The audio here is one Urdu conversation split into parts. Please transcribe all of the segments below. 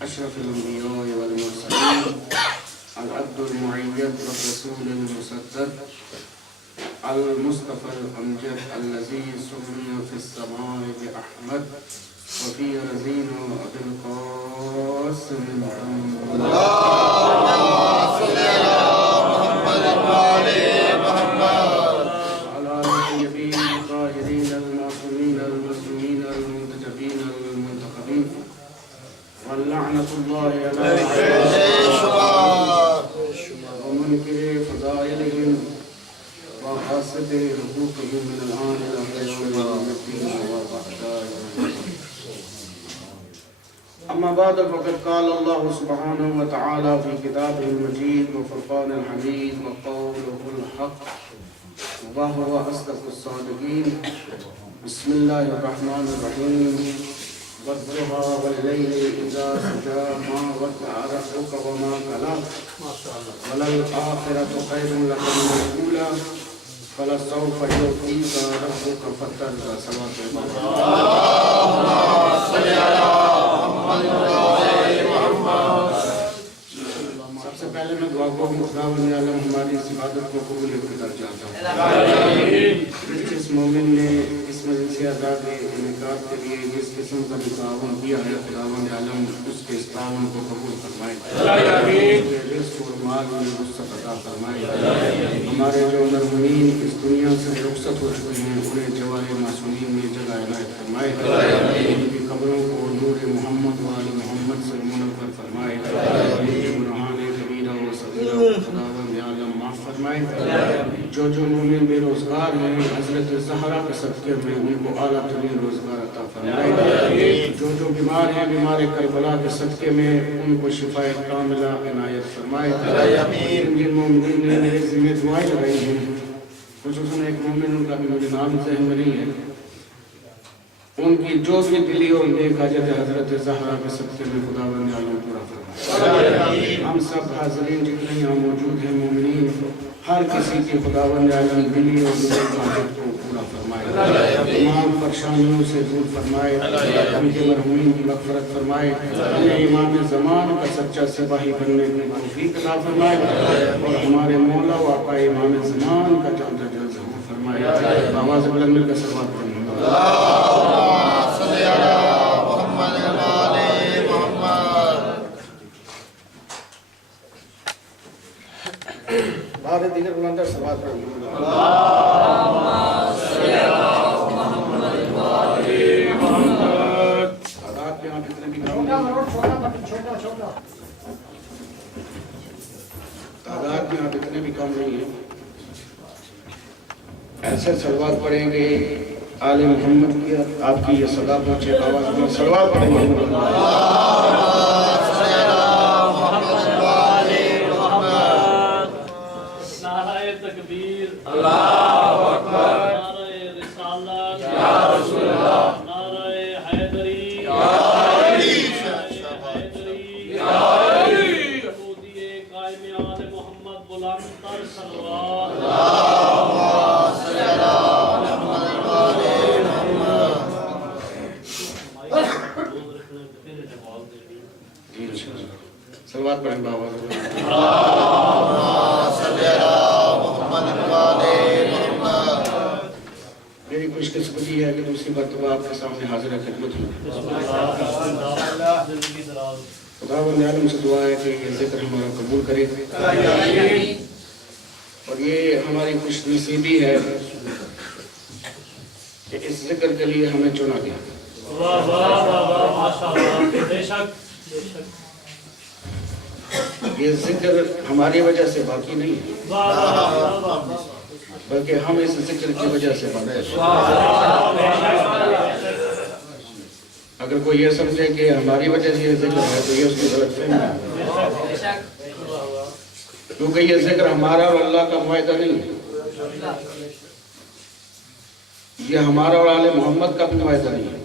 أشرف الأنبياء والمرسلين العبد المعيد والرسول المسدد المصطفى الأمجد الذي سمي في السماء بأحمد وفي رزين أبي القاسم محمد. اللهم صل على محمد وآل محمد. على الطيبين الطاهرين المعصومين المسلمين المنتجبين المنتخبين واللعنة الله على ومنكر فضائلهم وقاصد حقوقهم من الآن إلى يوم الدين وبعد. أما بعد فقد قال الله سبحانه وتعالى في كتابه المجيد وفرقان الحميد وقوله الحق وهو أصدق الصادقين. بسم الله الرحمن الرحيم. والضحى والليل إذا سجى ما ودع ربك وما قلى وللآخرة خير لك من الأولى فلسوف يعطيك ربك فترضى. صلوات اللهم صل على محمد وآل محمد. سب سے پہلے میں دعا کو خداوند عالم ہماری اس عبادت کو قبول کرنا چاہتا ہوں. جس مومن نے اس مجلس آزاد انعقاد کے لیے جس قسم کا بھی تعاون کیا ہے خداوند عالم اس کے اس تعاون کو قبول فرمائے. رزق اور مال میں وسعت عطا فرمائے. ہمارے جو مرحومین اس دنیا سے رخصت ہو چکے ہیں انہیں جوار معصومین میں جگہ عنایت فرمائے. ان کی قبروں کو نور محمد و آل محمد سے منور فرمائے. خداوند عالم معاف فرمائے. جو مومن بے روزگار ہیں حضرت زہرا کے صدقے میں ان کو اعلیٰ ترین روزگار عطا فرمائے. جو بیمار ہیں بیمار کربلا کے صدقے میں ان کو شفاء کاملہ عنایت فرمائے. جن مومنین نے میرے ذمہ دعائیں لگائی ہیں خصوصاً ایک مومن ان کا بھی مجھے نام ذہن میں نہیں ہے ان کی جو بھی دلی اور نیک حاجت ہے حضرت زہرا کے صدقے میں خداوند عالم پورا فرمائے. ہم سب حاضرین جتنے یہاں موجود ہیں مومنین ہر کسی کی خداوند عالم دلی اور نیک حاجت کو پورا فرمائے. تمام پریشانیوں سے دور فرمائے. ان کے مرحومین کی مغفرت فرمائے. ہمیں امام زمان کا سچا سپاہی بننے کی توفیق عطا فرمائے اور ہمارے مولا و آقا امام زمان کا جلد ظہور فرمائے. آواز بلند مل کر صلوات پڑھیں. اللهم صل على محمد وآل محمد. بعد دیگر بلندر صلوات پڑھیں. اللهم صل ایسے صلوات پڑھیں گے آل محمد کی آپ کی یہ صدا پہنچے آواز میں صلوات پڑھیں گے نعرہ تکبیر اللہ اکبر نعرہ رسالت یا رسول اللہ نعرہ حیدری یا علی یا علی خودی قائم آل محمد بلند تر صلوات اللہم صلی علی صلوات پڑھیں گے آواز میں میری خوش قسمتی ہے کہ دوسری مرتبہ آپ کے سامنے حاضر خدمت ہوں خداوند عالم سے دعا ہے کہ یہ ذکر ہمارا قبول کرے اور یہ ہماری خوش نصیبی ہے کہ اس ذکر کے لیے ہمیں چنا گیا یہ ذکر ہماری وجہ سے باقی نہیں ہے بلکہ ہم اس ذکر کی وجہ سے باقی ہیں اگر کوئی یہ سمجھے کہ ہماری وجہ سے یہ ذکر ہے تو یہ اس کی غلط فہمی ہے کیونکہ یہ ذکر ہمارا اور اللہ کا معاہدہ نہیں ہے یہ ہمارا اور آل محمد کا بھی معاہدہ نہیں ہے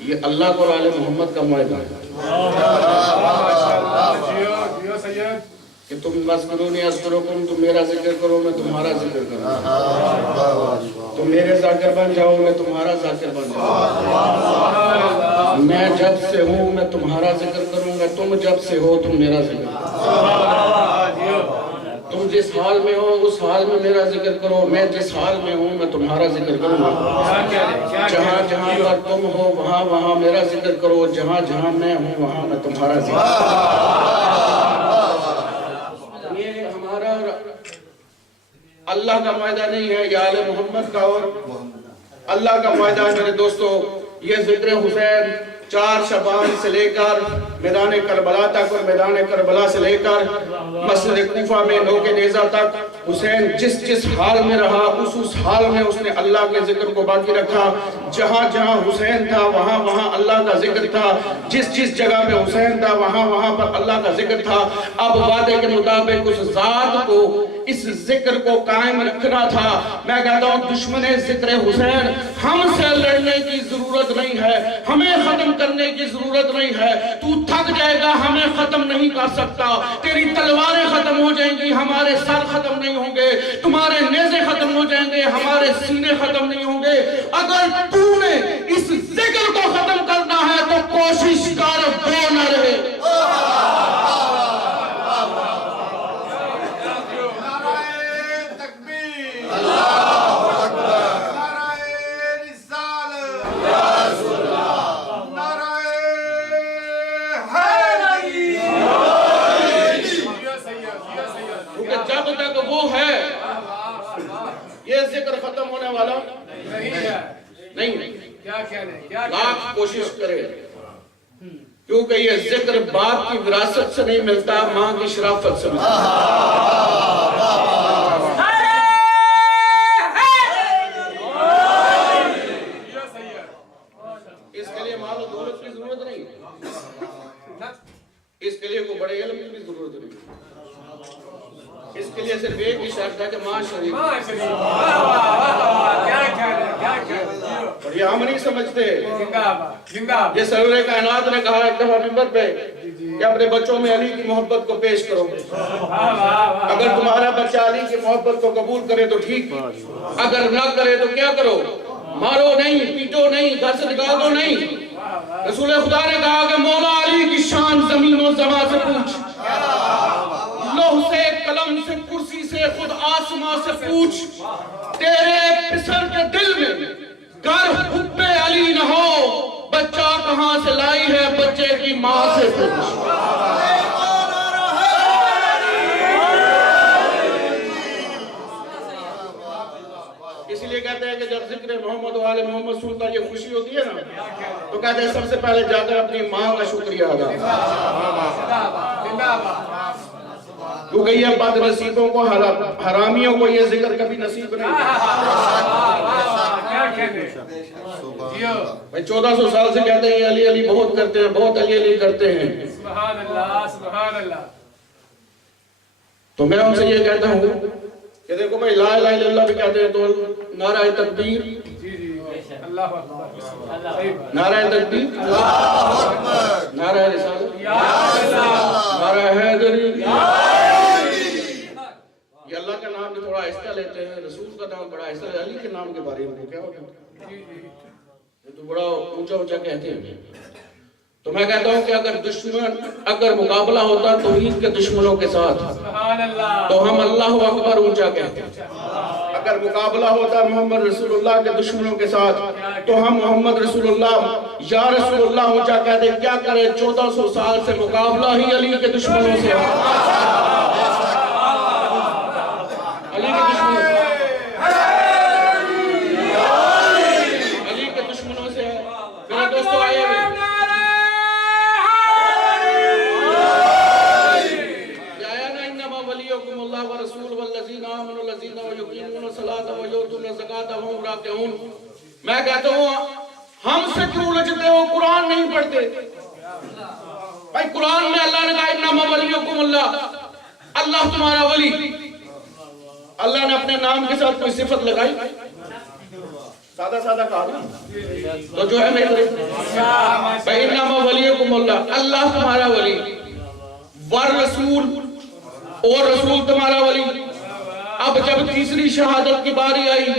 یہ اللہ کو اور آل محمد کا معاہدہ ہے کہ تم مذکرونی اذکرکم تم میرا ذکر کرو میں تمہارا ذکر کروں تم میرے ذاکر بن جاؤ میں تمہارا ذاکر بن جاؤں میں جب سے ہوں میں تمہارا ذکر کروں گا تم جب سے ہو تم میرا ذکر تم جس حال میں ہو اس حال میں میرا ذکر کرو میں جس حال میں ہوں میں تمہارا ذکر کروں گا جہاں جہاں پر تم ہو وہاں وہاں میرا ذکر کرو جہاں جہاں میں ہوں وہاں میں تمہارا ذکر یہ ہمارا اللہ کا معاہدہ نہیں ہے یہ آل محمد کا اور اللہ کا معاہدہ ہے میرے دوستو یہ ذکر حسین 4 شعبان سے لے کر میدان کربلا تک اور میدان کربلا سے لے کر مسجد کوفہ میں نوک نیزہ تک حسین جس حال میں رہا اس حال میں اس نے اللہ کے ذکر کو باقی رکھا جہاں جہاں حسین تھا وہاں وہاں اللہ کا ذکر تھا جس جگہ پہ حسین تھا وہاں وہاں پر اللہ کا ذکر تھا اب وعدے کے مطابق اس ذات کو اس ذکر کو قائم رکھنا تھا میں کہتا ہوں دشمن ذکر حسین ہم سے لڑنے کی ضرورت نہیں ہے ہمیں ختم کرنے کی ضرورت نہیں ہے تو تھک جائے گا ہمیں ختم نہیں کر سکتا تیری تلواریں ختم ہو جائیں گی ہمارے سر ختم نہیں ہوں گے تمہارے نیزے ختم ہو جائیں گے ہمارے سینے ختم نہیں ہوں گے اگر تو نے اس ذکر کو ختم کرنا ہے تو کوشش کر وہ نہ رہے لاکھ کوشش کرے کیونکہ یہ ذکر باپ کی وراثت سے نہیں ملتا ماں کی شرافت سے ملتا اس کے لیے مال و دولت کی ضرورت نہیں اس کے لیے کوئی بڑے علم کی بھی ضرورت نہیں اس کے لیے صرف ایک ہی شرط ہے کہ ماں شریف اور یہ ہم نہیں سمجھتے یہ سرور کائنات نے کہا ایک دفعہ منبر پہ کہ اپنے بچوں میں علی کی محبت کو پیش کرو اگر تمہارا بچہ علی کی محبت کو قبول کرے تو ٹھیک اگر نہ کرے تو کیا کرو مارو نہیں پیٹو نہیں گھر سے نکال دو نہیں رسول خدا نے کہا کہ مولا علی کی شان زمین و زمان سے پوچھ لوح سے قلم سے کرسی سے خود آسمان سے پوچھ تیرے پسر کے دل میں گر حب علی نہ ہو بچہ کہاں سے لائی ہے بچے کی ماں سے پوچھ اس لیے کہتے ہیں کہ جب ذکر محمد و آل محمد سنتا یہ خوشی ہوتی ہے نا تو کہتے ہیں سب سے پہلے جا کر اپنی ماں کا شکریہ ادا کیونکہ یہ بد نصیبوں کو حرامیوں کو یہ ذکر کبھی نصیب نہیں بھائی 1400 سال سے کہتے ہیں علی علی بہت کرتے ہیں بہت علی علی کرتے ہیں سبحان اللہ سبحان اللہ تو میں ان سے یہ کہتا ہوں کہ دیکھو بھائی لا الہ الا اللہ بھی کہتے ہیں تو نعرہ تکبیر جی جی اللہ اکبر نعرہ تکبیر نعرہ رسالت نعرہ حیدری یہ اللہ کا نام بھی تھوڑا آہستہ لیتے ہیں رسول کا نام بڑا آہستہ لیتے ہیں علی کے نام کے بارے میں کیا ہوگا یہ تو بڑا اونچا اونچا کہتے ہیں تو میں کہتا ہوں کہ اگر مقابلہ ہوتا توحید کے دشمنوں کے ساتھ تو ہم اللہ اکبر اونچا کہتے ہیں اگر مقابلہ ہوتا محمد رسول اللہ کے دشمنوں کے ساتھ تو ہم محمد رسول اللہ یا رسول اللہ اونچا کہتے ہیں کیا کریں 1400 سال سے مقابلہ ہی علی کے دشمنوں سے علی کے دشمنوں علی کے دشمنوں سے ہے میرے دوستو آئے میں کہتا ہوں ہم سے کیوں الجھتے ہو قرآن نہیں پڑھتے بھائی قرآن میں اللہ نے کہا انما ولیکم اللہ اللہ تمہارا ولی اللہ نے اپنے نام کے ساتھ کوئی صفت لگائی سادہ سادہ کہا نا تو جو ہے میرے بھائی انما ولیکم اللہ اللہ تمہارا ولی والرسول اور رسول تمہارا ولی اب جب تیسری شہادت کی باری آئی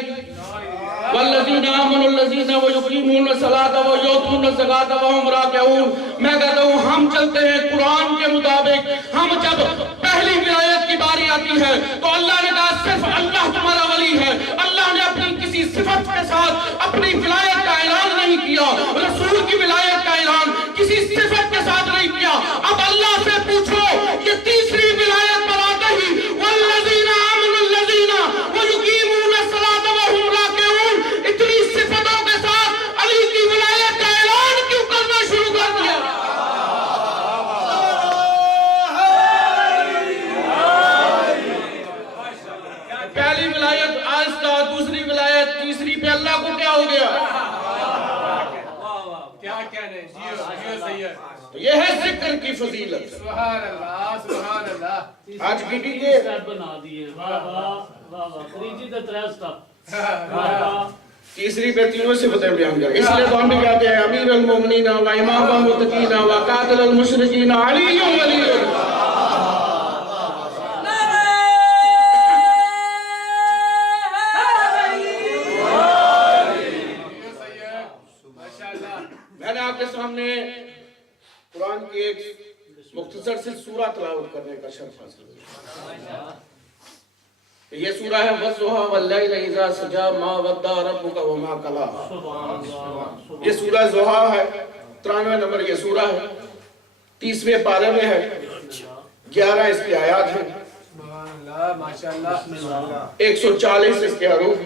والذین آمنوا الذین ویقیمون الصلاۃ ویؤتون الزکاۃ وهم راکعون میں کہتا ہوں ہم چلتے ہیں قرآن کے مطابق ہم جب پہلی ولایت کی باری آتی ہے تو اللہ نے کہا صرف اللہ تمہارا ولی ہے اللہ نے اپنی کسی صفت کے ساتھ اپنی ولایت کا اعلان نہیں کیا رسول کی ولایت کا اعلان کسی صفت کے ساتھ نہیں کیا اب اللہ سے پوچھو یہ تیسری ولایت پر آتے ہی والذین آمنوا الذین ویقیمون الصلاۃ وهم راکعون اتنی صفتوں کے ساتھ علی کی ولایت کا اعلان کیوں کرنا شروع کر دیا پہلی ولایت آہستہ دوسری ولایت تیسری پہ اللہ کو کیا ہو گیا کیا کہنے جیو سید تو یہ ہے ذکر کی فضیلت سبحان اللہ سبحان اللہ آج کی ڈیجے بنا دیے واہ واہ واہ واہ تریجی تے ترے سٹپ تیسری پہ تینوں صفتیں بیان کریں اس لیے تو ہم بھی کہتے ہیں امیر المومنین و امام المتقین و قاتل المشرکین علی ولی میں نے آپ کے سامنے قرآن کی ایک مختصر سی سورہ تلاوت کرنے کا شرف حاصل کیا یہ سورہ ہے وَالضُّحَىٰ وَاللَّيْلِ إِذَا سَجَىٰ مَا وَدَّعَ رَبُّكَ وَمَا قَلَىٰ یہ سورہ ضحیٰ ہے 93 نمبر یہ سورہ ہے 30ویں پارے میں ہے 11 اس کی آیات ہیں سبحان اللہ ماشاءاللہ 140 اس کے حروف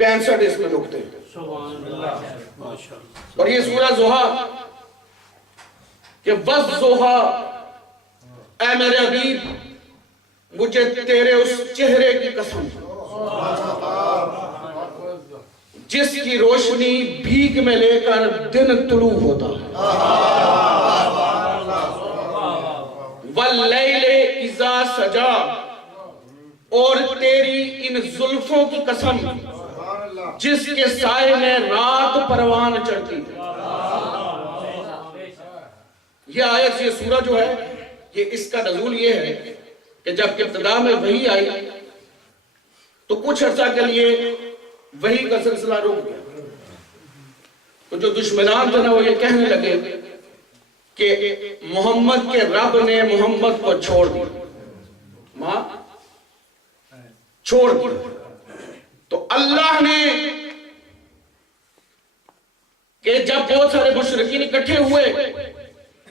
65 اس میں نقطے اور یہ سورہ ضحیٰ کہ وَالضُّحَىٰ اے میرے حبیب مجھے تیرے اس چہرے کی قسم جس کی روشنی بھیگ میں لے کر دن طلوع ہوتا وَاللَّيْلِ إِذَا سَجَىٰ اور تیری ان زلفوں کی قسم جس کے سائے میں رات پروان چڑھتی یہ آیت یہ سورہ جو ہے یہ اس کا نزول یہ ہے کہ جب ابتدا میں وحی آئی تو کچھ عرصہ کے لیے وحی کا سلسلہ رک گیا تو جو دشمنان تھے نا وہ یہ کہنے لگے کہ محمد کے رب نے محمد کو چھوڑ دیا چھوڑ دیا تو اللہ نے کہ جب بہت سارے مشرکین اکٹھے ہوئے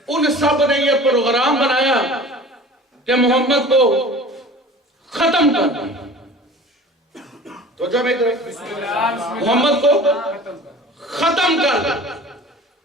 ان سب نے یہ پروگرام بنایا کہ محمد کو ختم کر دیا تو جب محمد کو ختم کر دیا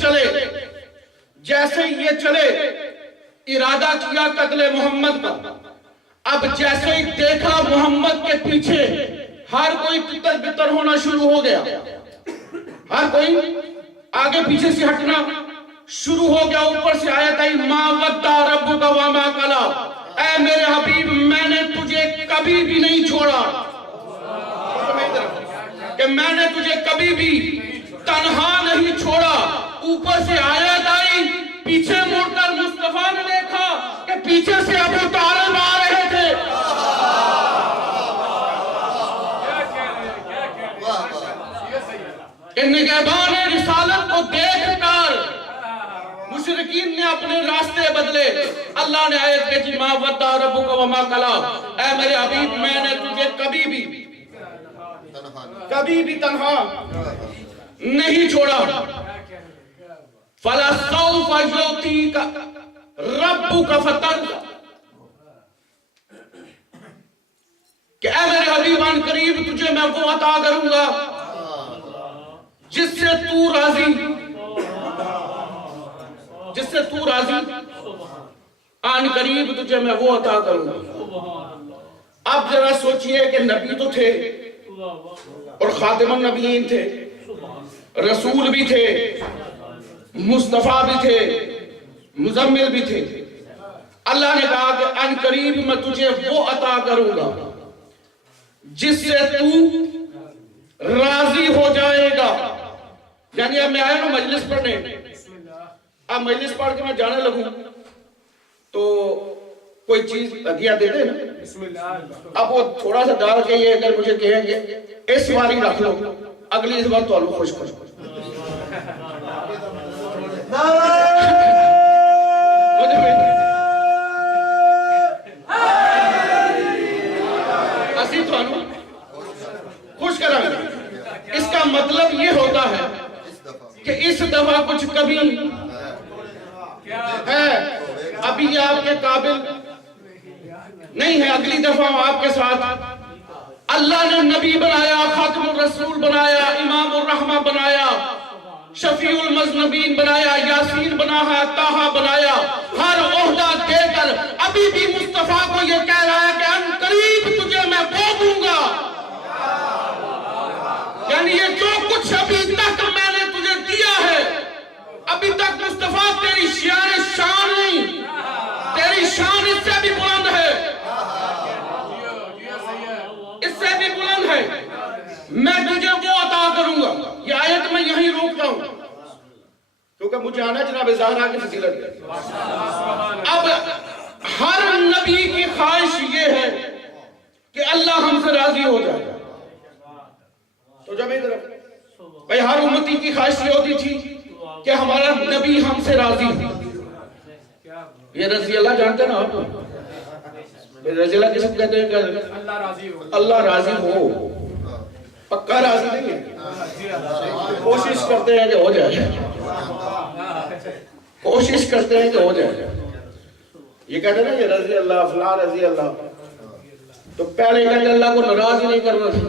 چلے، جیسے ہی یہ چلے ارادہ کیا قتل محمد کا. اب جیسے ہی دیکھا محمد کے پیچھے ہر کوئی تتر بتر ہونا شروع ہو گیا، ہر کوئی آگے پیچھے سے ہٹنا شروع ہو گیا. اوپر سے آیت آئی ما ودع ربک وما قلی، اے میرے حبیب میں نے تجھے کبھی بھی نہیں چھوڑا، کہ میں نے تجھے کبھی بھی تنہا نہیں چھوڑا. اوپر سے آیت آئی، پیچھے مڑ کر مصطفیٰ نے دیکھا کہ پیچھے سے ابو طالب آ رہے تھے. ان نگہبان رسالت کو دیکھ کر مشرکین نے اپنے راستے بدلے. اللہ نے آیت کہی ما ودع ربک وما قلی، اے میرے حبیب میں نے تجھے کبھی بھی تنہا نہیں چھوڑا. فَلَسَوْفَ يُعْطِيكَ رَبُّكَ فَتَرْضَىٰ، کہ اے میرے حبیب ان قریب تجھے میں وہ عطا کروں گا جس سے تو راضی، ان قریب تجھے میں وہ عطا کروں گا. اب ذرا سوچئے کہ نبی تو تھے اور خاتم النبیین تھے، رسول بھی تھے، مصطفیٰ بھی تھے، مزمل بھی تھے. اللہ نے کہا کہ ان قریب میں تجھے وہ عطا کروں گا جس سے تو راضی ہو جائے گا. یعنی اب میں آیا نا مجلس پڑھنے، اب مجلس پڑھ کے میں جانے لگوں تو کوئی چیز ہدیہ دے دے نا. اب وہ تھوڑا سا ڈال کے یہ اگر مجھے کہیں گے اس باری رکھ لو، اگلی اس بار تو آلو خوش خوش اسی تو آلو خوش کریں گے. اس کا مطلب یہ ہوتا ہے کہ اس دفعہ کچھ کبھی ہے، ابھی آپ کے قابل نہیں ہے، اگلی دفعہ آپ کے ساتھ. اللہ نے نبی بنایا، خاتم الرسول بنایا، امام الرحمہ بنایا، شفیع المذنبین بنایا، یاسین بنایا، طٰہٰ بنایا، ہر عہدہ دے کر ابھی بھی مصطفیٰ کو یہ کہہ رہا ہے کہ ان قریب تجھے میں وہ دوں گا. یعنی یہ جو کچھ ابھی تک میں نے تجھے دیا ہے، ابھی تک مصطفیٰ تیری شان نہیں، تیری شان اس سے بھی بلند ہے، اس سے بھی بلند ہے. میں تجھے وہ عطا کروں گا. یہ آیت میں یہیں روکتا ہوں کیونکہ مجھے آنا جناب زہرا کی فضیلت ہے. اب ہر نبی کی خواہش یہ ہے کہ اللہ ہم سے راضی ہو جائے. تو جب ادھر بھائی ہر امتی کی خواہش یہ ہوتی تھی کہ ہمارا نبی ہم سے راضی ہو. یہ رضی اللہ جانتے نا آپ؟ رضی اللہ کس کو کہتے ہیں کہ اللہ راضی ہو. پکا راضی نہیں ہے، کوشش کرتے ہیں کہ ہو جائے، کوشش کرتے ہیں کہ ہو جائے. یہ کہتے ہیں نا یہ رضی اللہ فلاں رضی اللہ، تو پہلے کہتے ہیں اللہ کو ناراض نہیں کرنا تھا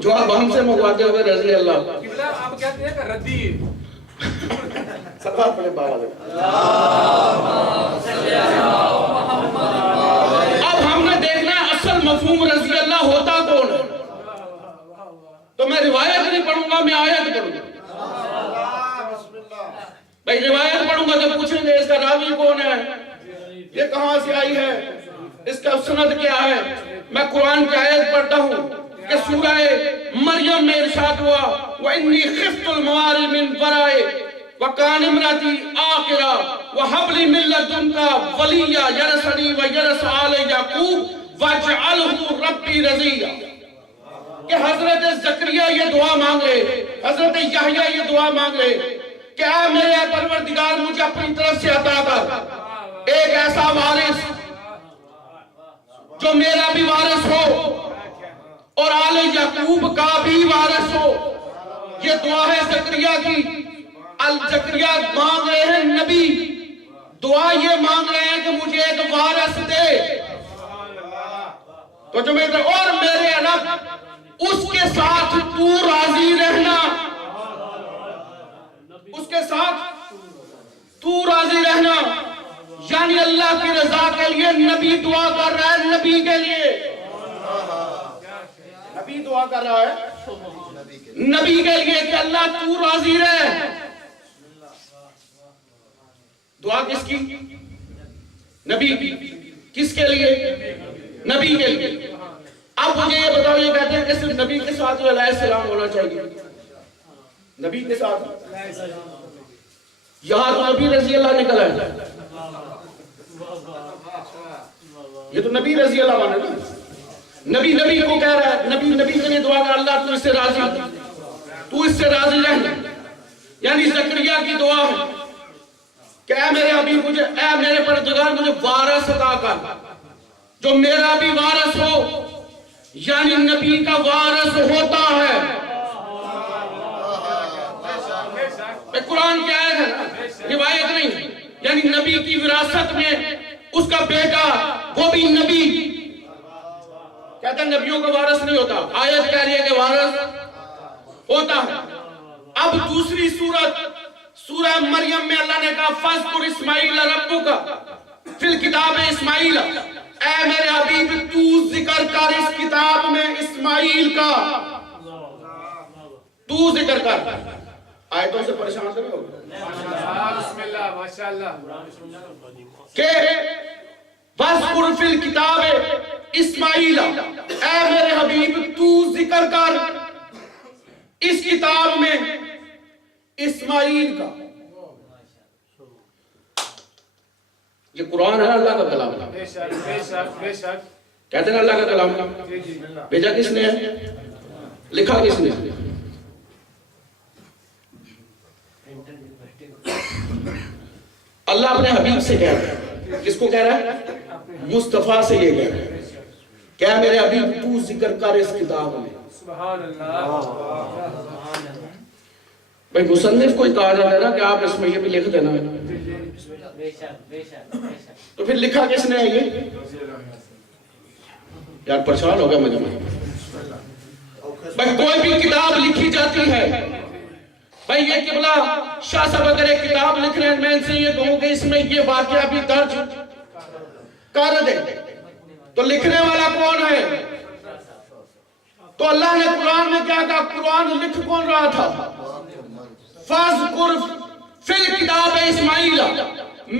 جو آپ ہم سے منگواتے ہوئے رضی اللہ. آپ کہتے ہیں کہ ردی سلوات پڑھیں بابا دے. اب ہم نے دیکھنا ہے اصل مفہوم رضی اللہ ہوتا کون ہے. تو میں روایت نہیں پڑھوں گا، میں آیت پڑھوں گا. بھائی روایت پڑھوں گا تو پوچھیں گے اس کا راوی کون ہے، یہ کہاں سے آئی ہے، اس کا سند کیا ہے. میں قرآن کی آیت پڑھتا ہوں کہ سورہ مریم میں ارشاد ہوا وَإِنِّي خِفْتُ الْمَوَالِي مِنْ وَرَائِي وَكَانَ امْرَأَتِي عَاقِرًا وَهَبْ لِي مِن لَّدُنكَ وَلِيًّا يَرِثُنِي وَيَرِثُ آلَ يَعْقُوبَ وَاجْعَلْهُ رَبِّي رَضِيًّا. کہ حضرت زکریا یہ دعا مانگ رہے، حضرت یحییٰ یہ دعا مانگ رہے کہ اے میرے پروردگار مجھے اپنی طرف سے عطا کر ایک ایسا وارث جو میرا بھی وارث ہو اور آل یعقوب کا بھی وارث ہو. یہ دعا ہے زکریا کی. زکریا مانگ رہے ہیں نبی، دعا یہ مانگ رہے ہیں کہ مجھے ایک وارث دے. تو جو اور میرے رب اس کے ساتھ تو راضی رہنا، اس کے ساتھ تو راضی رہنا، یعنی اللہ کی رضا کے لیے نبی دعا کر رہا ہے، نبی کے لیے نبی دعا کر رہا ہے نبی کے لیے کہ اللہ تو راضی رہے۔ دعا کس کی؟ نبی کی۔ کس کے لیے؟ نبی کے لیے۔ اب مجھے یہ بتاؤ، یہ کہتے ہیں کہ صرف نبی کے ساتھ علیہ السلام ہونا چاہیے، نبی کے ساتھ، یہاں تو نبی رضی اللہ نکلا ہے، یہ تو نبی رضی اللہ عنہ نا، نبی نبی کو کہہ رہا ہے، نبی نبی کے لیے دعا کر اللہ تو اس سے راضی، تو اس سے راضی رہنا، یعنی زکریا کی دعا ہے کہ اے میرے حبیب مجھے، اے میرے پروردگار مجھے وارث عطا کر جو میرا بھی وارث ہو، یعنی نبی کا وارث ہوتا ہے۔ قرآن کی آیت ہے، روایت نہیں، یعنی نبی کی وراثت میں اس کا بیٹا وہ بھی نبی، کہتا ہے نبیوں کا وارث نہیں ہوتا، آیت کہہ رہی ہے کہ وارث ہوتا ہے۔ اب دوسری سورہ مریم میں اللہ نے کہا فَاذْكُرْ إِسْمَاعِيلَ رَبُّكَ فِي الْكِتَابِ اسماعیل، اے میرے حبیب تو ذکر کر اس کتاب میں اسماعیل کا، تو ذکر کر۔ آیتوں سے پریشان سے ہو بسم اللہ ماشاءاللہ کہ وَاذْكُرْ فِي الْكِتَابِ اسماعیل، اے میرے حبیب تو ذکر کر اس کتاب میں اسماعیل کا۔ یہ قرآن ہے اللہ کا کلام، بے شک بے شک بے شک، کہتے ہیں اللہ کا کلام، بھیجا کس نے ہے؟ لکھا کس نے؟ اللہ اپنے حبیب سے کہہ رہا ہے، کس کو کہہ رہا ہے؟ مصطفیٰ سے یہ کہہ رہا ہے کہ اے میرے حبیب تو ذکر کر اس کتاب میں۔ سبحان اللہ۔ بھئی مصنف کوئی کہا جاتا ہے نا کہ آپ اس میں یہ بھی لکھ دینا، تو پھر لکھا کس نے ہے یہ؟ یار پریشان ہو گیا مجھے۔ بھئی کوئی بھی کتاب لکھی جاتی ہے، بھئی یہ قبلہ شاہ صاحب اگر ایک کتاب لکھ رہے ہیں، میں ان سے یہ کہوں کہ اس میں یہ واقعہ بھی درج کر دے، تو لکھنے والا کون ہے؟ تو اللہ نے قرآن میں کیا کہا؟ قرآن لکھ کون رہا تھا؟ فَاذْكُرْ فِي الْكِتَابِ اسماعیل،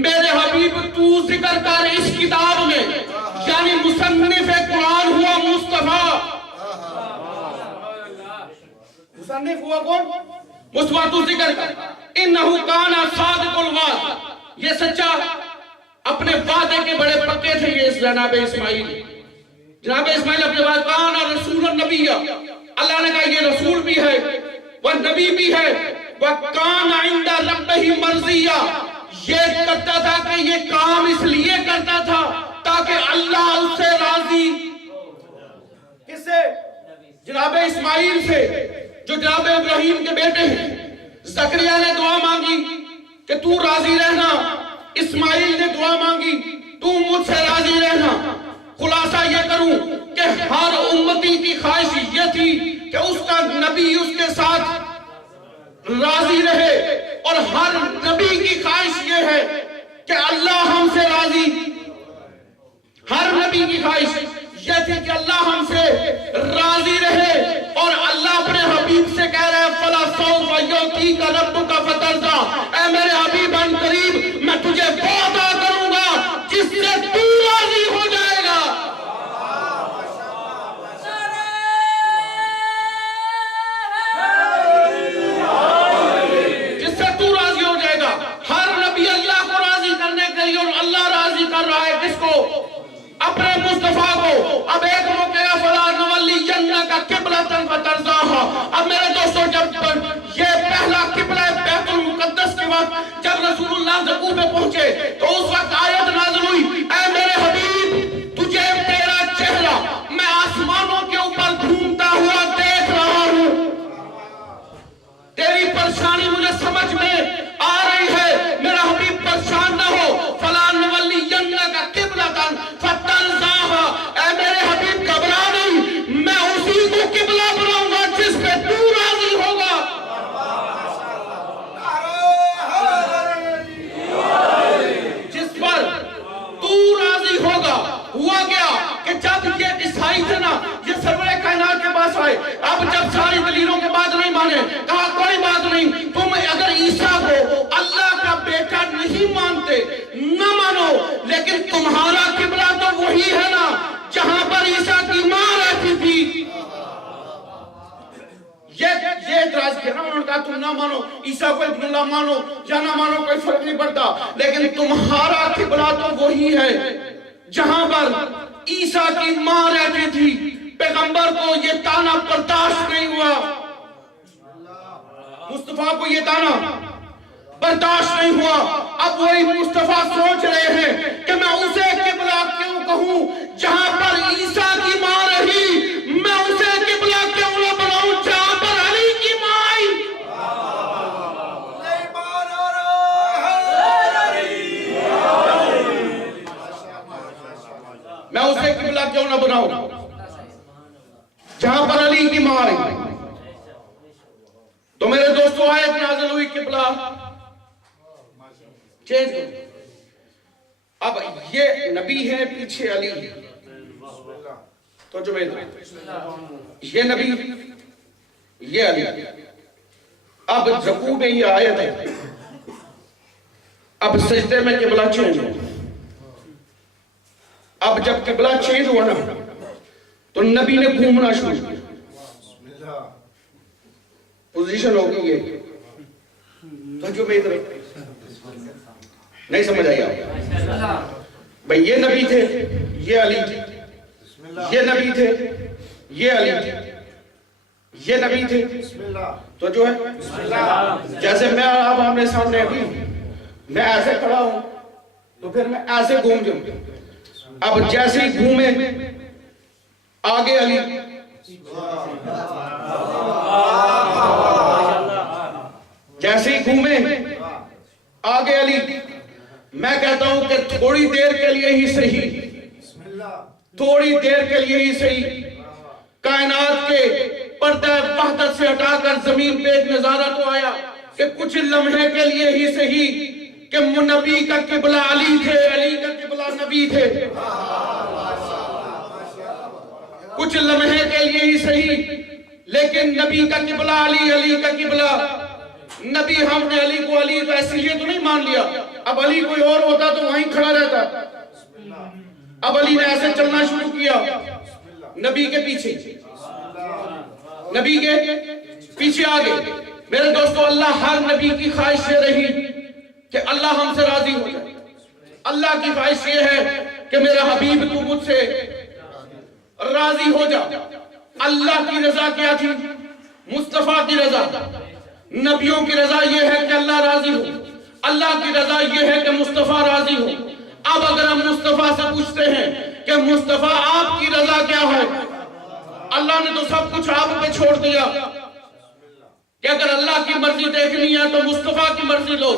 میرے حبیب تو ذکر کر اس کتاب میں، یعنی مصنف قرآن ہوا مصطفیٰ۔ مصنف ہوا کون؟ مصطفیٰ، تو ذکر کر اِنَّهُ كَانَ صَادِقُ الْوَعْدِ، یہ سچا اپنے وعدے کے بڑے پکے تھے یہ جناب اسماعیل۔ جناب اسماعیل اپنے بعد کانا رسول النبی، اللہ نے کہا یہ رسول بھی ہے وہ نبی بھی ہے، وَكَانَ عِنْدَ رَبِّهِ مَرْضِيًّا، یہ کرتا تھا کہ یہ کام اس لیے کرتا تھا تاکہ اللہ اس سے راضی، کس سے؟ جناب اسماعیل سے جو جناب ابراہیم کے بیٹے ہیں۔ زکریا نے دعا مانگی کہ تو راضی رہنا، اسماعیل نے دعا مانگی تو مجھ سے راضی رہنا۔ خلاصہ یہ کروں کہ ہر امتی کی خواہش یہ تھی کہ اس کا نبی اس کے ساتھ راضی رہے، اور ہر نبی کی خواہش یہ ہے کہ اللہ ہم سے راضی، ہر نبی کی خواہش یہ تھی کہ اللہ ہم سے راضی رہے، اور اللہ اپنے حبیب سے کہہ رہا ہے فَلَا سَوْفَ يُعْطِيكَ رَبُّكَ فَتَرْضَىٰ، اے میرے حبیب ان قریب میں تجھے وہ عطا کروں گا جس سے تو راضی ہو جائے گا۔ جس سے تو راضی ہو جائے گا۔ ہر نبی اللہ کو راضی کرنے کے لیے، اور اللہ راضی کر رہا ہے کس کو؟ اپنے مصطفیٰ کو۔ اب ایک موقع فَلَا نُوَلِّيَنَّكَ قِبْلَةً فَتَرْضَاهَا، اب میرے دوستوں جب یہ پہلا قبلہ بیت المقدس کے وقت جب رسول اللہ زکو میں پہنچے تو اس وقت آیت نازل ہوئی، اے میرے حبیب تجھے تیرا چہرہ میں آسمانوں کے اوپر گھومتا ہوا دیکھ رہا ہوں، تیری پریشانی مجھے سمجھ میں آ رہی ہے، میرا حبیب پریشان نہ ہو۔ فَلَا نُوَلِّيَنَّكَ قِبْلَةً فَتَرْضَاهَا، اے میرے حبیب گھبرا نہیں، میں اسی کو قبلہ ہوا کیا کہ جب یہ عیسائی تھے نا، یہ سرور کائنات کے پاس آئے، اب جب ساری دلیلوں کے بعد نہیں مانے، کہا کوئی بات نہیں، تم اگر عیسیٰ کو اللہ کا بیٹا نہیں مانتے نہ مانو، لیکن تمہارا قبلہ تو وہی ہے نا جہاں پر عیسیٰ کی ماں رہتی تھی۔ یہ اعتراض کیا نا، انہوں نے کہا تم نہ مانو عیسیٰ کو ابن اللہ مانو یا نہ مانو کوئی فرق نہیں پڑتا، لیکن تمہارا قبلہ تو وہی ہے جہاں پر عیسیٰ کی ماں رہتی تھی۔ پیغمبر کو یہ تانا برداشت نہیں ہوا، مصطفیٰ کو یہ تانا برداشت نہیں ہوا۔ اب وہی مصطفیٰ سوچ رہے ہیں کہ میں اسے قبلہ کیوں کہوں جہاں پر عیسیٰ کی ماں رہی، میں اسے قبلہ کیوں نہ بناؤں جہاں پر علی کی ماں آئی۔ میں اسے قبلہ کیوں نہ بناؤں جہاں پر علی کی ماں آئی۔ تو میرے دوستو آیت نازل ہوئی، قبلہ چینج کرو۔ اب یہ نبی ہے، پیچھے علی ہے، تو جو یہ نبی یہ علی۔ اب رکوع میں یہ آیت ہے، اب سجدے میں قبلہ چینج ہو۔ اب جب قبلہ چینج ہوا نا تو نبی نے گھومنا شروع کیا، پوزیشن ہو گئی ہے۔ تو جو میں ادھر نہیں سمجھ آئی آپ بھئی، یہ نبی تھے، یہ علی تھے، یہ نبی تھے، یہ علی تھے، یہ نبی تھے، تو جو ہے جیسے میں آپ آمنے سامنے ابھی میں ایسے کھڑا ہوں تو پھر میں ایسے گھوم جاؤں۔ اب جیسے ہی گھومے آگے علی، جیسے ہی گھومے آگے علی، میں کہتا ہوں کہ تھوڑی دیر کے لیے ہی صحیح، تھوڑی دیر کے لیے ہی صحیح، کائنات کے پردہ وحدت سے ہٹا کر زمین پہ ایک نظارہ تو آیا کہ کچھ لمحے کے لیے ہی صحیح کہ نبی کا قبلہ علی تھے، علی کا قبلہ نبی تھے۔ کچھ لمحے کے لیے ہی صحیح، لیکن نبی کا قبلہ علی، علی کا قبلہ نبی۔ ہم نے علی کو علی تو ایسے لیے تو نہیں مان لیا، اب علی کوئی اور ہوتا تو وہیں کھڑا رہتا۔ اب علی نے ایسے چلنا شروع کیا نبی کے پیچھے، نبی کے پیچھے آگے۔ میرے دوستو، اللہ ہر نبی کی خواہش یہ رہی کہ اللہ ہم سے راضی ہو جائے۔ اللہ کی خواہش یہ ہے کہ میرا حبیب تو مجھ سے راضی ہو جا۔ اللہ کی رضا کیا تھی؟ مصطفیٰ کی رضا۔ نبیوں کی رضا یہ ہے کہ اللہ راضی ہو، اللہ کی رضا یہ ہے کہ مصطفیٰ راضی ہو۔ اب اگر ہم مصطفیٰ سے پوچھتے ہیں کہ مصطفیٰ آپ کی رضا کیا ہے، اللہ نے تو سب کچھ آپ پہ چھوڑ دیا کہ اگر اللہ کی مرضی دیکھنی ہے تو مصطفیٰ کی مرضی لو۔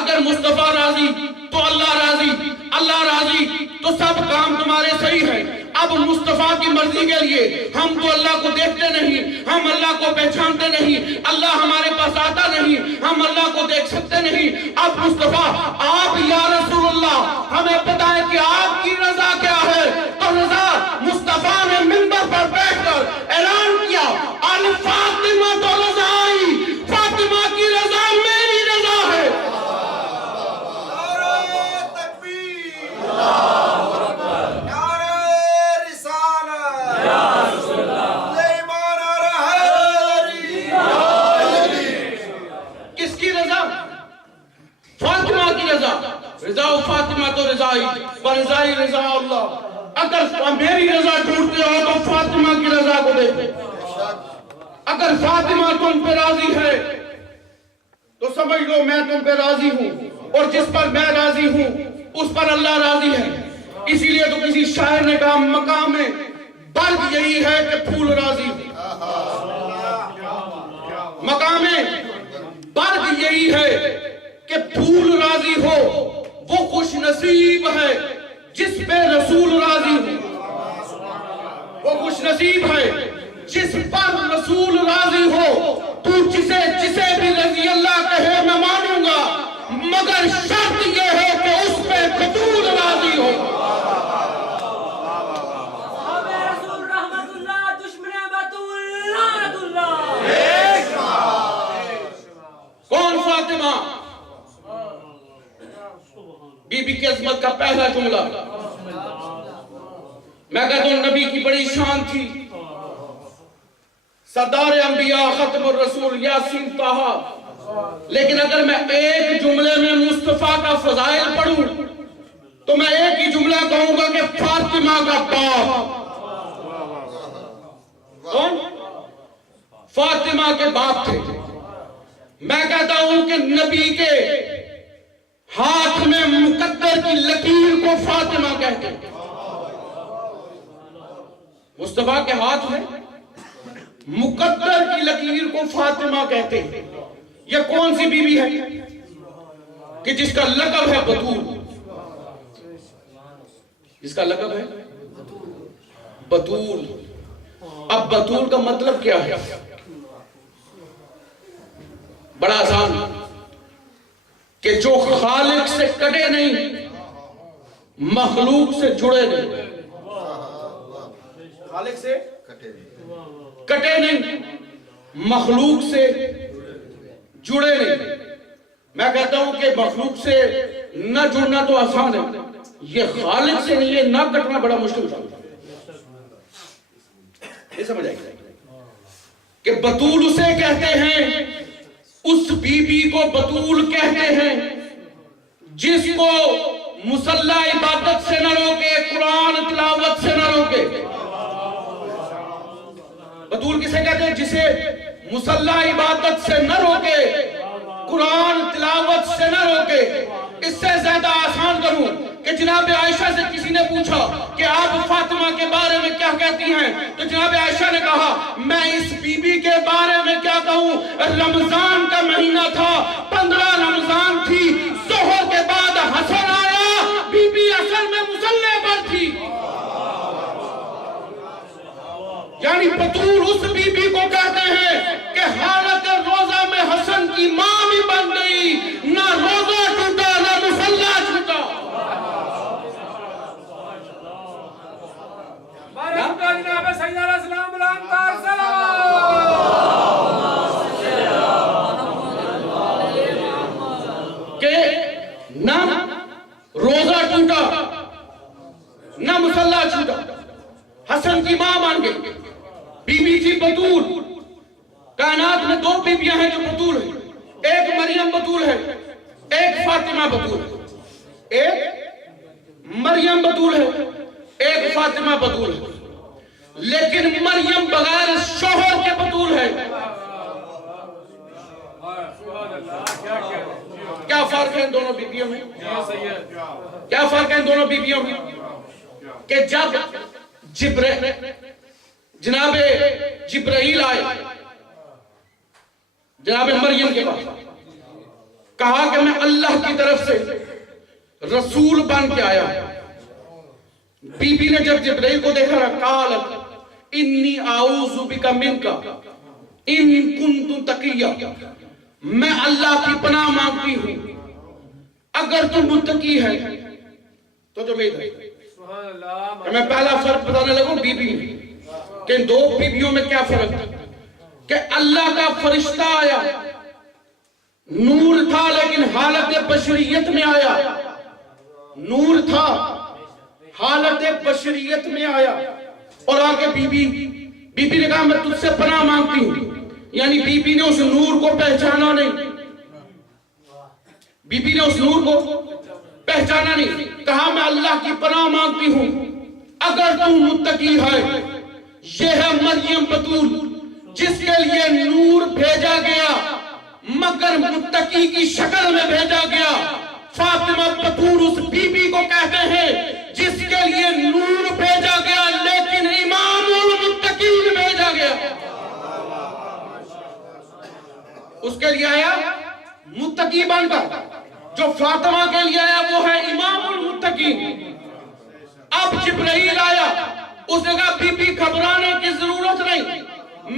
اگر مصطفیٰ راضی تو اللہ راضی، اللہ راضی تو سب کام تمہارے صحیح ہیں۔ اب مصطفیٰ کی مرضی کے لیے ہم تو اللہ کو دیکھتے نہیں، ہم اللہ کو پہچانتے نہیں، اللہ ہمارے پاس آتا نہیں، ہم اللہ کو دیکھ سکتے نہیں۔ اب مصطفیٰ آپ یا رسول اللہ ہمیں بتائیں کہ آپ کی رضا کیا ہے۔ تو رضا مصطفیٰ نے منبر پر بیٹھ کر اعلان کیا، الفاطمہ تو رضائی، فاطمہ کی رضا میری رضا ہے۔ رضا فاطمہ تو رضائی ورضائی رضا اللہ۔ اگر میری رضا ڈھونڈتے ہو تو فاطمہ کی رضا کو دیکھو۔ اگر فاطمہ تم پہ راضی ہے تو سمجھ لو میں تم پہ راضی ہوں، اور جس پر میں راضی ہوں اس پر اللہ راضی ہے۔ اسی لیے تو کسی شاعر نے کہا مقام برگ یہی ہے کہ پھول راضی ہو۔ مقام برگ یہی ہے کہ پھول راضی ہو، وہ خوش نصیب ہے جس پہ رسول راضی ہو۔ وہ خوش نصیب ہے جس پر رسول راضی ہو۔ تو جسے بھی رضی اللہ کہے میں مانوں گا، مگر شرط یہ ہے کہ اس پہ رسول راضی ہو۔ پہلا جملہ میں کہتا ہوں نبی کی بڑی شان تھی، سردار انبیاء، ختم الرسول، یاسین، طٰہٰ، لیکن اگر میں ایک جملے میں مصطفیٰ کا فضائل پڑھوں تو میں ایک ہی جملہ کہوں گا کہ فاطمہ کا باپ۔ کون؟ فاطمہ کے باپ تھے۔ میں کہتا ہوں کہ نبی کے ہاتھ میں مقدر کی لکیر کو فاطمہ کہتے ہیں۔ مصطفیٰ کے ہاتھ میں مقدر کی لکیر کو فاطمہ کہتے ہیں۔ یہ کون سی بیوی ہے کہ جس کا لقب ہے بطول؟ جس کا لقب ہے بطول۔ اب بطول کا مطلب کیا ہے؟ بڑا آسان، کہ جو خالق سے کٹے نہیں، مخلوق سے جڑے نہیں۔ خالق سے کٹے نہیں، مخلوق سے جڑے نہیں۔ میں کہتا ہوں کہ مخلوق سے نہ جڑنا تو آسان ہے، یہ خالق سے نہیں، یہ نہ کٹنا بڑا مشکل تھا۔ یہ سمجھ آئے کہ بطول اسے کہتے ہیں، اس بی بی کو بطول کہتے ہیں جس کو مصلی عبادت سے نہ روکے، قرآن تلاوت سے نہ روکے۔ بطول کسے کہتے ہیں؟ جسے مصلی عبادت سے نہ روکے، قرآن تلاوت سے نہ روکے۔ اس سے زیادہ آسان کروں کہ جناب عائشہ سے کسی نے پوچھا کہ آپ فاطمہ کے بارے میں کیا کہتی ہیں، تو جناب عائشہ نے کہا میں اس بی بی کے بارے میں کیا کہوں، رمضان کا مہینہ تھا، 15 رمضان تھی، ظہر کے بعد حسن آیا، بی بی اصل میں مصلی پر تھی۔ یعنی بطول اس بی بی کو کہتے ہیں کہ حالت روزہ میں حسن کی ماں بھی بن گئی، نہ روزہ ٹوٹا نہ مصلی چھوٹا۔ جناب سیدنا اسلام بلند تر صلوات۔ کہ نہ روزہ ٹوٹا نہ مصلی چھوٹا، حسن کی ماں بن گئی، بی بی تھی بطول۔ کائنات میں 2 بیبیاں ہیں جو بطول ہیں، ایک مریم بطول ہے، ایک فاطمہ بطول ہے۔ ایک مریم بطول ہے، ایک فاطمہ بطول ہے، لیکن مریم بغیر شوہر کے بطول ہے۔ کیا فرق ہے ان دونوں بیبیوں میں؟ کیا فرق ہے ان دونوں بیبیوں میں؟ کہ جب جناب جبرائیل آئے جناب مریم کے پاس، کہا کہ میں اللہ کی طرف سے رسول بن کے آیا۔ بی بی نے جب جبرائیل کو دیکھا نا، قالت انی اعوذ بک منک ان کنت تقیہ، میں اللہ کی پناہ مانگتی ہوں اگر تو متقی ہے تو جو میرے میں پہلا فرق بتانے لگوں بی بی میں، کہ ان 2 بیبیوں میں کیا فرق ہے۔ کہ اللہ کا فرشتہ آیا، نور تھا لیکن حالت بشریت میں آیا، نور تھا حالت بشریت میں آیا، اور آگے بی بی نے کہا میں تجھ سے پناہ مانگتی ہوں۔ یعنی بی بی نے اس نور کو پہچانا نہیں، بی بی نے اس نور کو پہچانا نہیں، کہا میں اللہ کی پناہ مانگتی ہوں اگر تو متقی ہے۔ یہ ہے مریم بطول جس کے لیے نور بھیجا گیا مگر متقی کی شکل میں بھیجا گیا۔ فاطمہ بطول اس بی بی کو کہتے ہیں جس کے لیے نور بھیجا گیا لیکن امام المتقین بھیجا گیا۔ اس کے لیے آیا متقی بن کر، جو فاطمہ کے لیے آیا وہ ہے امام المتقین۔ اب جبرائیل آیا، اس نے کہا بی بی گھبرانے کی ضرورت نہیں،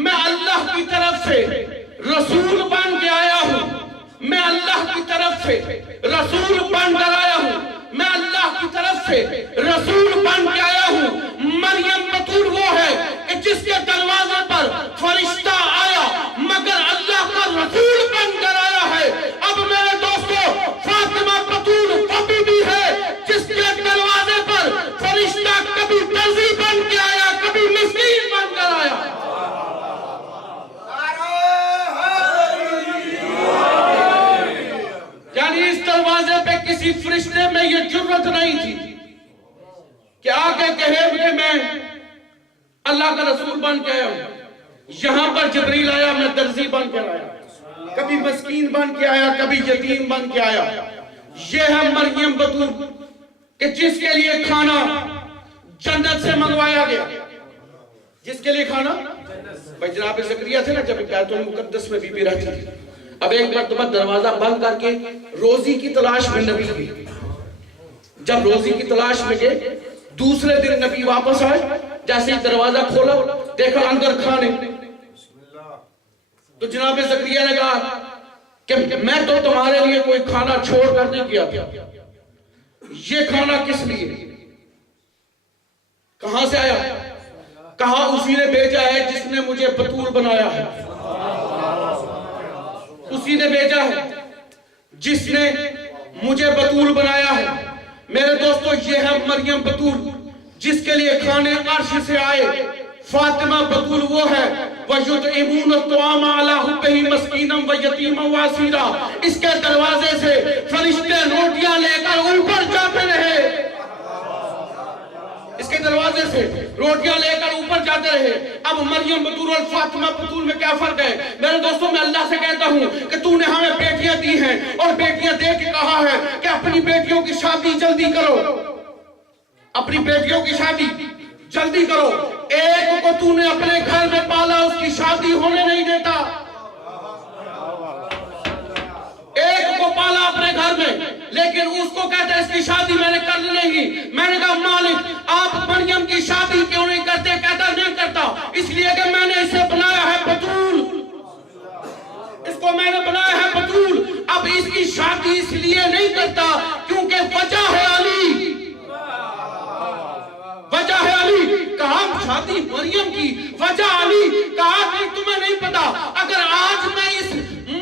میں اللہ کی طرف سے رسول بن کے آیا ہوں، میں اللہ کی طرف سے رسول بن کر آیا ہوں، میں اللہ کی طرف سے رسول بن کے آیا ہوں۔ مریم بطول وہ ہے کہ جس کے دروازے پر فرشتہ آیا مگر اللہ کا رسول بن کر آیا ہے۔ اب میرے دوستو، فاطمہ بطول وہ بھی ہے جس کے نہیں تھی کہ آگے کہے کہ میں اللہ کا رسول بن کے آیا ہوں. یہاں پر جبریل آیا, میں درزی بن کے آیا, کبھی مسکین بن کے آیا, کبھی یتیم بن کے آیا. یہ ہے مریم بطول کہ جس کے لیے کھانا جنت سے منگوایا گیا. جس کے لیے کھانا بھائی جناب زکریا تھے نا, جب بیت المقدس میں بی بی رہتی تھی, اب ایک مرتبہ دروازہ بند کر کے روزی کی تلاش میں نبی گئے. جب روزی کی تلاش میں گئے, دوسرے دن نبی واپس آئے, جیسے ہی دروازہ کھولا دیکھا اندر کھانے. تو جناب زکریا نے کہا کہ میں تو تمہارے لیے کوئی کھانا چھوڑ کر نہیں گیا تھا, یہ کھانا کس لیے, کہاں سے آیا؟ کہا اسی نے بھیجا ہے جس نے مجھے بطول بنایا ہے. اسی نے بھیجا ہے جس نے مجھے بطول بنایا ہے. میرے دوستو, یہ ہے مریم بطول جس کے لیے کھانے عرش سے آئے. فاطمہ بطول وہ ہے وَيُطْعِمُونَ الطَّعَامَ عَلَىٰ حُبِّهِ مِسْكِينًا وَيَتِيمًا وَأَسِيرًا. اس کے دروازے سے فرشتے روٹیاں لے کر اوپر جاتے رہے. اس کے دروازے سے روٹیاں لے کر اوپر جاتے رہے. اب مریم بطول اور فاطمہ بطول میں کیا فرق ہے؟ میرے دوستوں, میں اللہ سے کہتا ہوں کہ تو نے ہمیں بیٹیاں دی ہیں اور بیٹیاں دے کے کہا ہے کہ اپنی بیٹیوں کی شادی جلدی کرو, اپنی بیٹیوں کی شادی جلدی کرو. ایک کو تو نے اپنے گھر میں پالا, اس کی شادی ہونے نہیں دیتا. ایک کو پالا اپنے گھر میں, لیکن اس کو کہتا ہے اس کی شادی میں نے کر نہیں. میں نے کہا مالک آپ مریم کی شادی کیوں نہیں کرتے؟ کہتا نہیں کرتا اس لیے کہ میں نے اسے بنایا ہے بطول, اس کو میں نے بنایا ہے بطول. اب اس کی شادی اس لیے نہیں کرتا کیونکہ وجہ ہے علی, وجہ ہے علی. کہا شادی مریم کی وجہ علی. کہا کہ تمہیں نہیں پتا, اگر آج میں اس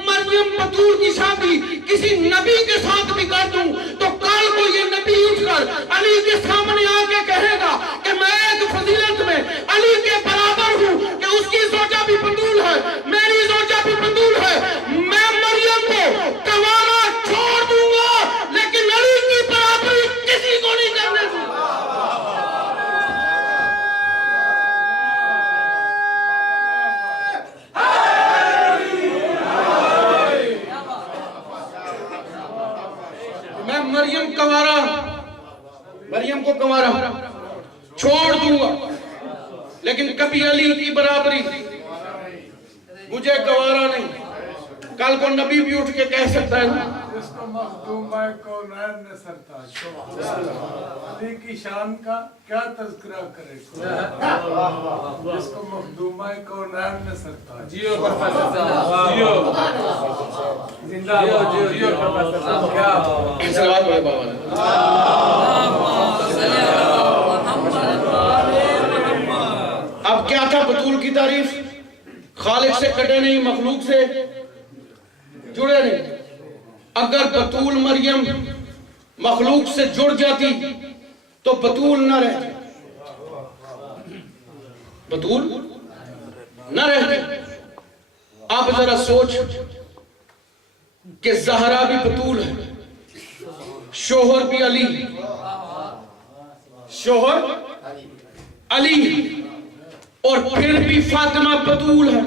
مریم بطول کی شادی کسی نبی کے ساتھ بھی کر دوں تو کل کو یہ نبی اٹھ کر علی کے سامنے آ کے کہے گا کہ میں ایک فضیلت میں علی کے برابر ہوں کہ اس کی زوجہ بھی بطول ہے, میری زوجہ بھی بطول ہے. میں مریم کو گوارا چھوڑ دوں گا لیکن علی کی برابری کسی کو نہیں کرنے دوں گا. مریم کو کنوارا چھوڑ دوں گا لیکن کبھی علی کی برابری مجھے کنوارا نہیں. کل کو نبی بھی اٹھ کے کہہ سکتا ہے نا, اس کو مخدومہ کونین نے سرتاج. علی کی شان کا کیا تذکرہ کرے, اس کو مخدومہ کونین نے سرتاج. جیو پروفیسر صاحب, جیو زندہ باد, جیو پروفیسر صاحب. کیا سلوات پڑھے بابا نے. اب کیا تھا بطول کی تعریف؟ خالق سے کٹے نہیں, مخلوق سے جڑے نہیں. اگر بطول مریم مخلوق سے جڑ جاتی تو بطول نہ رہتی, بطول نہ رہتی. آپ ذرا سوچ کہ زہرا بھی بطول ہے, شوہر بھی علی, شوہر علی, اور پھر بھی فاطمہ بطول ہے.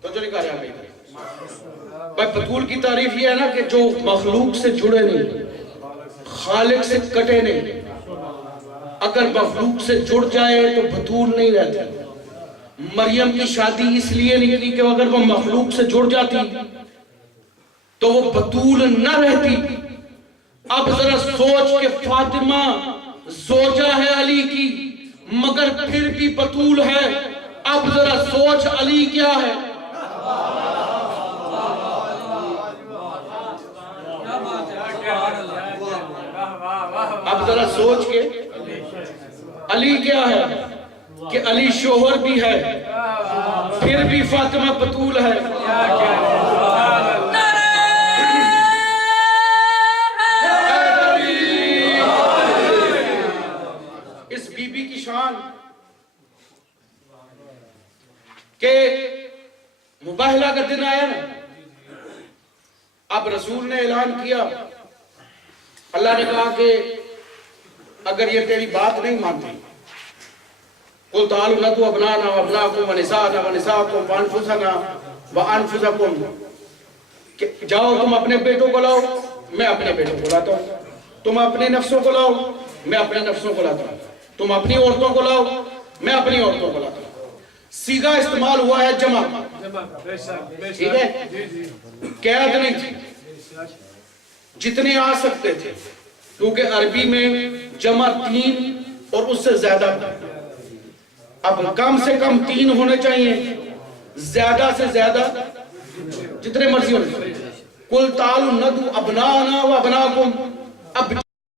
تو جو لکھا رہا ہے بھائی, بطول کی تعریف یہ ہے نا کہ جو مخلوق سے جڑے نہیں, خالق سے کٹے نہیں. اگر مخلوق سے جڑ جائے تو بطول نہیں رہتی. مریم کی شادی اس لیے نہیں کی کہ اگر وہ مخلوق سے جڑ جاتی تو وہ بطول نہ رہتی. اب ذرا سوچ کہ فاطمہ زوجہ ہے علی کی مگر پھر بھی بطول ہے. اب ذرا سوچ علی کیا ہے. اب ذرا سوچ کے علی کیا ہے کہ علی شوہر بھی ہے پھر بھی فاطمہ بطول ہے. اس بی بی کی شان کہ مباہلہ کا دن آیا نا, اب رسول نے اعلان کیا اللہ نے کہا کہ اگر یہ تیری بات نہیں مانتے قل تعالوا ندعو ابناءنا وابناءکم ونساءنا ونساءکم وانفسنا وانفسکم، جاؤ تم اپنے بیٹوں کو لاؤ، میں اپنے بیٹوں کو لاتا ہوں، تم اپنے نفسوں کو لاؤ، میں اپنے نفسوں کو لاتا ہوں، تم اپنی عورتوں کو لاؤ، میں اپنی عورتوں کو لاتا ہوں۔ سیگا استعمال ہوا ہے جمع، ٹھیک ہے، قید نہیں تھی، جتنے آ سکتے تھے، کیونکہ عربی میں جمع 3 اور اس سے زیادہ، اب کم سے کم 3 ہونے چاہیے، زیادہ سے زیادہ جتنے مرضی ہونے چاہیے۔ قل تعالوا ندعو ابناءنا وابناءکم، اب